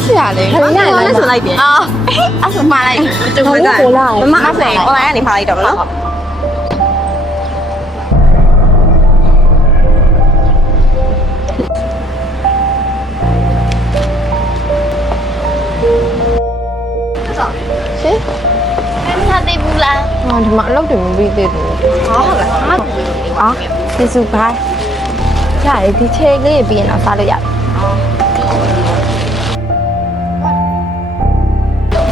是呀嘞，那是哪一边？啊，啊是马来，就不在，妈谁？我来你拍一张了。谁？他对不啦？啊，他妈老对不对的？好了，啊，这是拍，这里的车那边啊，啥都有。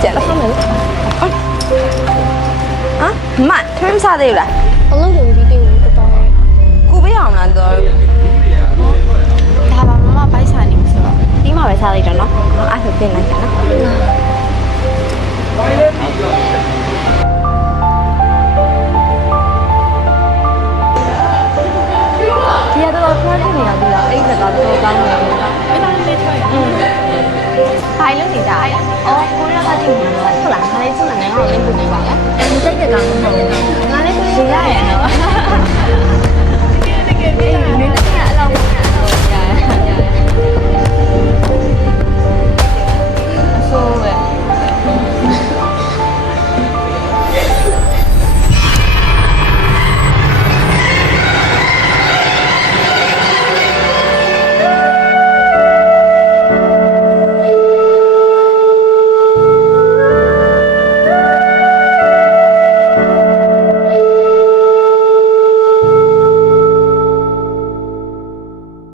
接了他们了。啊，妈，他们啥都有了？我老对不对的，不懂哎。古北洋那个。他爸妈妈摆啥零食了？ဒီမှာပဲစားလိုက်တော့နော်အဲ့ဒါပြင်လိုက်ကြနော်ဒီကတော့ဖျားနေရပြီလားအဲ့ဒါကတော့ကောင်းနေတယ်အဲ့ဒါလေးချွတ်ရဘာလို့နေကြလဲအော်ကိုရကကြည့်နေတယ်ဟုတ်လားခါလေးစုနေငါ့ကိုလင်းပို့နေပါလားဒီစိတ်ကကောင်းမှာငါလည်းကိုရရရနော်တကယ်တကယ်တကယ်နေနေအဲ့လောက်